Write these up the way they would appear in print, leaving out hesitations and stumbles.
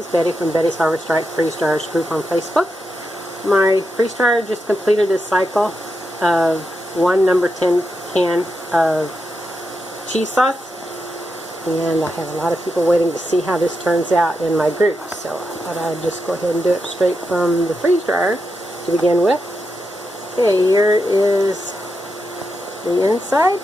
is Betty from Betty's Harvest Right Freeze Dryers group on Facebook. My freeze dryer just completed a cycle of one number 10 can of cheese sauce, and I have a lot of people waiting to see how this turns out in my group, so I thought I'd just go ahead and do it straight from the freeze dryer to begin with. Okay, here is the inside.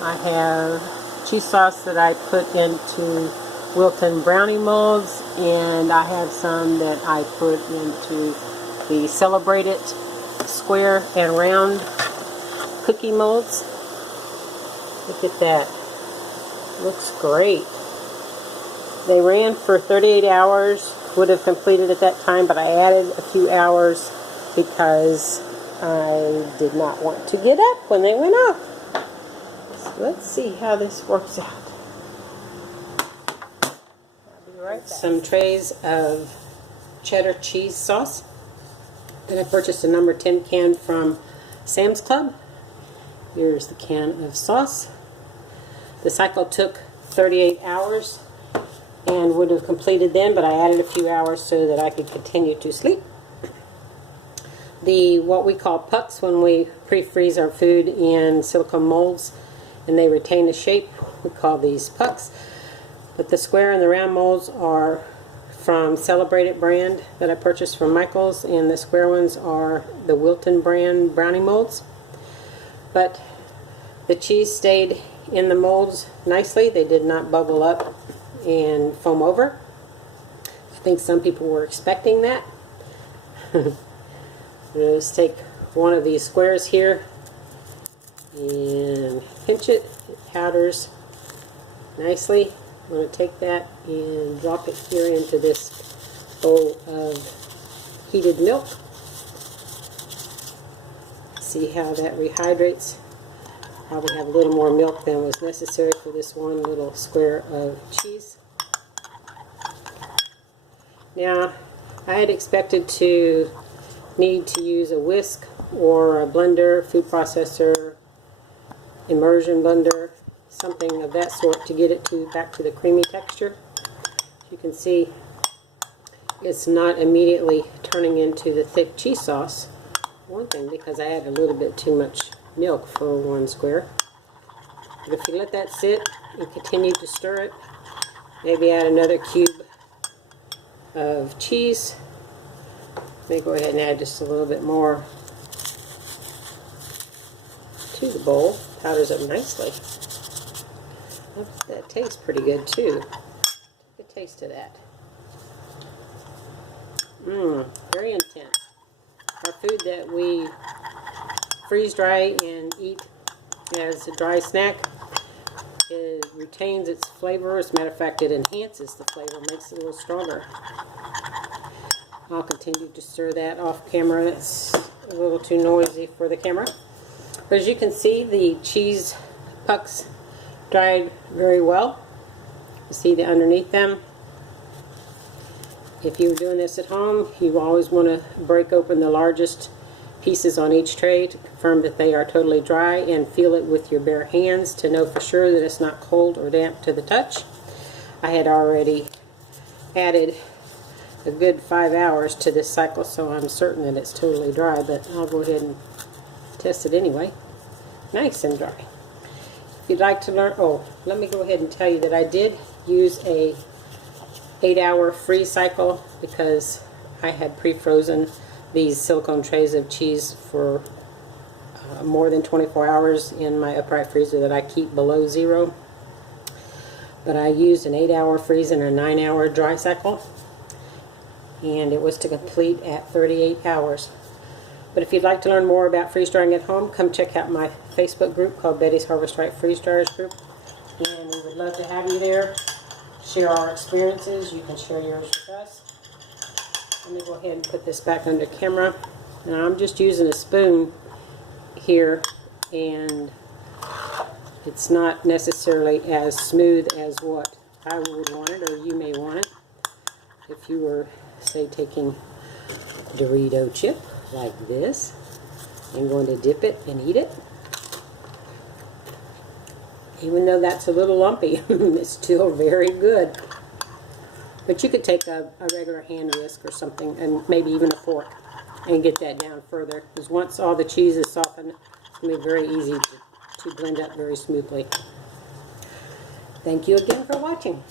I have cheese sauce that I put into Wilton brownie molds, and I have some that I put into the Celebrate It square and round cookie molds. Look at that. Looks great. They ran for 38 hours, would have completed at that time, but I added a few hours because I did not want to get up when they went off. So let's see how this works out. I'll be right back. Some trays of cheddar cheese sauce. Then I purchased a number 10 can from Sam's Club. Here's the can of sauce. The cycle took 38 hours and would have completed then, but I added a few hours so that I could continue to sleep. What we call pucks, when we pre-freeze our food in silicone molds and they retain the shape, we call these pucks. But the square and the round molds are from Celebrate It brand that I purchased from Michael's, and the square ones are the Wilton brand brownie molds. But the cheese stayed in the molds nicely. They did not bubble up and foam over. I think some people were expecting that. Just take one of these squares here and pinch it. It powders nicely. I'm going to take that and drop it here into this bowl of heated milk. See how that rehydrates. Probably have a little more milk than was necessary for this one little square of cheese. Now, I had expected to need to use a whisk or a blender, food processor, immersion blender, something of that sort to get it back to the creamy texture. As you can see, it's not immediately turning into the thick cheese sauce. One thing, because I added a little bit too much milk for one square. But if you let that sit and continue to stir it, maybe add another cube of cheese. May go ahead and add just a little bit more to the bowl. Powders up nicely. That tastes pretty good too. Take a taste of that. Very intense. Our food that we freeze dry and eat as a dry snack, it retains its flavor. As a matter of fact, it enhances the flavor, makes it a little stronger. I'll continue to stir that off camera. It's a little too noisy for the camera. But as you can see, the cheese pucks dried very well. You see the underneath them. If you were doing this at home, you always want to break open the largest pieces on each tray to confirm that they are totally dry, and feel it with your bare hands to know for sure that it's not cold or damp to the touch. I had already added a good 5 hours to this cycle, so I'm certain that it's totally dry, but I'll go ahead and test it anyway. Nice and dry. If you'd like to learn, let me go ahead and tell you that I did use a 8-hour freeze cycle because I had pre-frozen these silicone trays of cheese for more than 24 hours in my upright freezer that I keep below zero. But I used an 8-hour freeze and a 9-hour dry cycle, and it was to complete at 38 hours. But if you'd like to learn more about freeze drying at home, come check out my Facebook group called Betty's Harvest Right Freeze Dryers group, and we would love to have you there. Share our experiences. You can share yours with us. Let me go ahead and put this back under camera. Now I'm just using a spoon here, and it's not necessarily as smooth as what I would want it, or you may want it. If you were, say, taking Dorito chip like this and going to dip it and eat it, even though that's a little lumpy, it's still very good. But you could take a regular hand whisk or something, and maybe even a fork, and get that down further. Because once all the cheese is softened, it's going to be very easy to blend up very smoothly. Thank you again for watching.